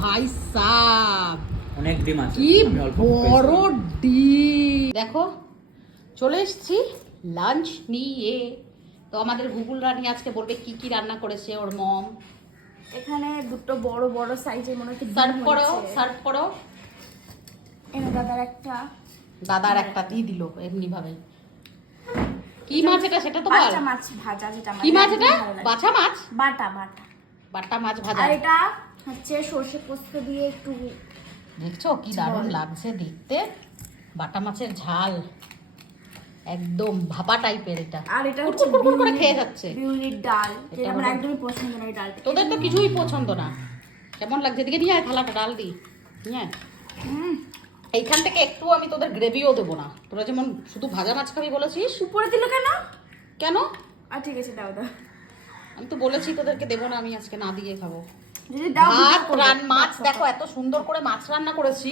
ভাই সাব, অনেক ডিম আছে, কি বড় ডিম। দেখো চলে এসেছি লাঞ্চ নিয়ে। তো আমাদের গুগল রানী আজকে বলবে কি কি রান্না করেছে ওর মম। এখানে দুটো বড় বড় সাইজের মনে হচ্ছে সার্ভ করো, সার্ভ করো। এনে দাদার একটা দিয়ে দিল এমনি ভাবে। কি মাছ এটা সেটা তো বল। বাটা মাছ ভাজা, যেটা কি মাছ এটা? বাছা মাছ, বাটা বাটা বাটা মাছ ভাজা। আর এটা হচ্ছে সরষে পোস্ত দিয়ে একটু, দেখছো কি দারুণ লাগছে দেখতে। বাটা মাছের ঝাল একদম ভাপা টাইপের। এটা আর এটা হচ্ছে কুকুর করে খেয়ে যাচ্ছে। বিউলির ডাল, যেটা আমার একদমই পছন্দ না এই ডালটা। তোদের তো কিছুই পছন্দ না। কেমন লাগছে এদিকে নিয়ে আয় থালাটা, ডাল দি হ্যাঁ। এইখান থেকে একটু আমি তোদের গ্রেভিও দেবো না। তোরা যেমন শুধু ভাজা মাছ খাবি বলেছিস। উপরে দিল কেন? কেন? আর ঠিক আছে দাও দাও। আমি তো বলেছি তোদেরকে দেবো না, আমি আজকে না দিয়ে খাবো। যদি দাও ভাত মাছ দেখো এত সুন্দর করে মাছ রান্না করেছি।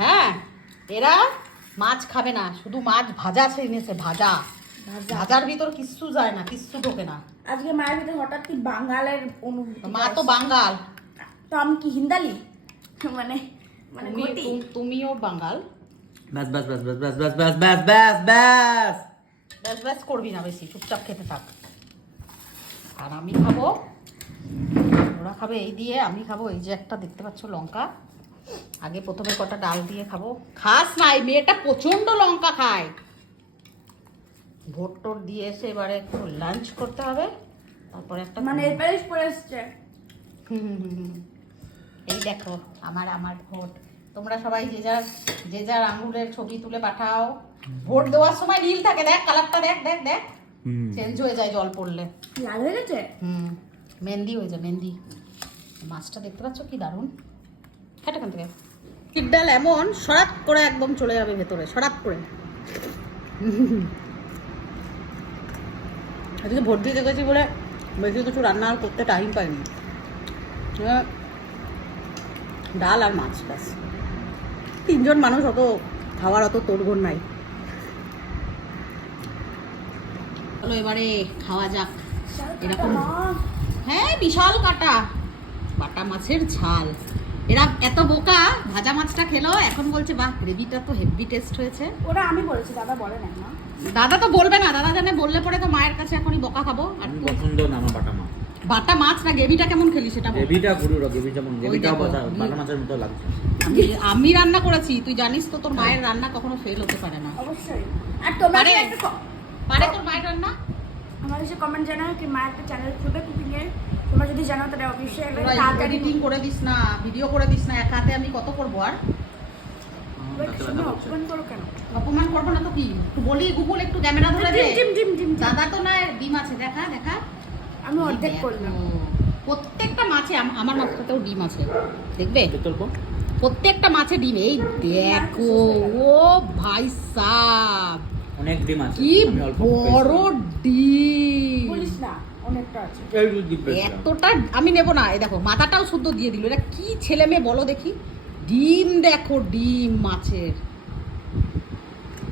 হ্যাঁ এরা মাছ খাবে না, শুধু মাছ ভাজা এনেছে। ভাজা ভাজার ভিতর কিচ্ছু যায় না, কিচ্ছু ঢোকে না। আজকে মায়ের ভিতরে হঠাৎ কি বাঙালের অনুভূতি। মা তো বাঙাল, তো আমি কি হিন্দালি? মানে মানে ঘটি। তুমিও বাঙাল। বাস বাস বাস বাস বাস বাস বাস বাস বাস বাস ব্যাস ব্যাস করবি না বেশি, চুপচাপ খেতে থাক। আর আমি খাবো, ওরা খাবে এই দিয়ে, আমি খাবো এই যে একটা দেখতে পাচ্ছ লঙ্কা। আগে প্রথমে কটা ডাল দিয়ে খাবো। খাস না, এই মেয়েটা প্রচন্ড লঙ্কা খায়। ভোট টোট দিয়ে এসে এবারে একটু লাঞ্চ করতে হবে, তারপরে একটা মানে এরপরেই পড়ে আসছে। এই দেখো আমার ভোট। তোমরা সবাই যে যার আঙুলের ছবি তুলে পাঠাও। ভোট দেওয়ার সময় নীল থাকে, দেখ কালারটা, দেখ দেখ দেখ চেঞ্জ হয়ে যায় জল পড়লে। লাল হয়ে গেছে। মেহেন্দি হয়ে যায়, মেহেন্দি। মাছটা দেখতে পাচ্ছ কি দারুণ। খাট এখান থেকে। চিট ডাল এমন সরাত করে একদম চলে যাবে ভেতরে, সরাত করে। আজকে ভোট দিতে গেছি বলে বেশি কিছু রান্না আর করতে টাইম পাইনি। ডাল আর মাছ ব্যাস। 3 জন মানুষ, অত খাওয়ার অত তোড়গোড় নাই। চলো এবারে খাওয়া যাক। এরকম হ্যাঁ বিশাল কাটা বাটা মাছের ঝাল। এরা এত বোকা, ভাজা মাছটা খেলো এখন বলছে বাহ গ্রেভিটা তো হেভি টেস্ট হয়েছে। ওরা আমি বলেছি, দাদা বলে না। দাদা তো বলবে না, দাদা জানে বললে পরে তো মায়ের কাছে এখনই বকা খাবো। আর পছন্দ না আমার বাটা মাছ। বাটা মাছ না গ্রেভিটা কেমন খেলি সেটা বল। গ্রেভিটা পুরো গ্রেভিটাও বাটা মাছের মতো লাগছে। আমি রান্না করেছি, তুই জানিস তো তোর মায়ের রান্না কখনো ফেল হতে পারে না। অবশ্যই। আর তোমরা পারে তোর মায়ের রান্না। আমাদের এসে কমেন্ট জানাও কি মায়ের একটা চ্যানেল খুলবে কুকিং এর। তোমরা যদি জানো তাহলে অবশ্যই এডিটিং করে দিস না, ভিডিও করে দিস না, এক হাতে আমি কত করবো আর। অপমান করো কেন? অপমান করবো না তো কি বলি। গুগল একটু ক্যামেরা ধরে দে। দাদা তো না ডিম আছে, দেখা দেখা। আমি অর্ধেক করলাম। প্রত্যেকটা মাছে আমার মাছটাতেও ডিম আছে, দেখবে প্রত্যেকটা মাছে ডিম। এই দেখো ও ভাই সাব, অনেক ডিম আছে, কি বড় ডিম। বলিস না অনেকটা আছে। এতটা আমি নেব না। এই দেখো মাথাটাও শুদ্ধ দিয়ে দিল। এটা কি ছেলে মেয়ে বলো দেখি। ডিম দেখো, ডিম মাছের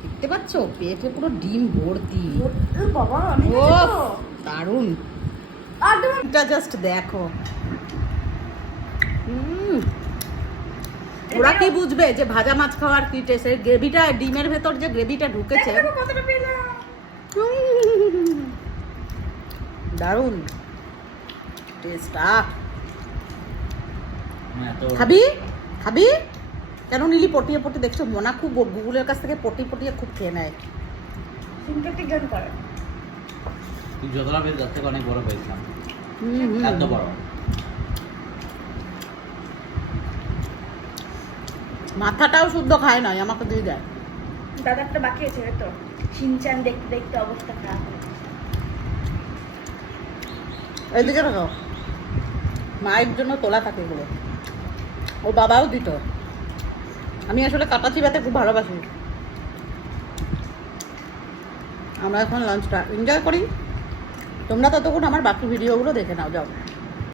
দেখতে পাচ্ছ, পেটে পুরো ডিম ভর্তি। বাবা অনেক ও আছে তো। দারুণ। এটা জাস্ট দেখো। ওরা কি বুঝবে যে ভাজা মাছ খাওয়ার কি টেস্ট। গ্রেভিটা ডিমের ভেতর যে গ্রেভিটা ঢুকেছে দারুণ টেস্ট। খাবি খাবি কেন নিলি পটিয়ে পটিয়ে? দেখছো মোনা খুব গুগলের কাছ থেকে পটিয়ে খুব খেয়ে নেয়। সিনথেটিক গান করে। তুই যতটা বেশ যাচ্ছে অনেক বড় হয়েছিলাম। এত বড় মাথাটাও শুদ্ধ খায় নয়, আমাকে দিয়ে দেয়। দাদা একটা বাকি আছে তো, শিনচান দেখতে দেখতে অবস্থা খারাপ। এইদিকে রাখো, মায়ের জন্য তোলা থাকে এগুলো। ওর বাবাও দিত। আমি আসলে কাটা চিবাতে খুব ভালোবাসি। আমরা এখন লাঞ্চটা এনজয় করি। তোমরা ততক্ষণ আমার বাকি ভিডিওগুলো দেখে নাও, যাও।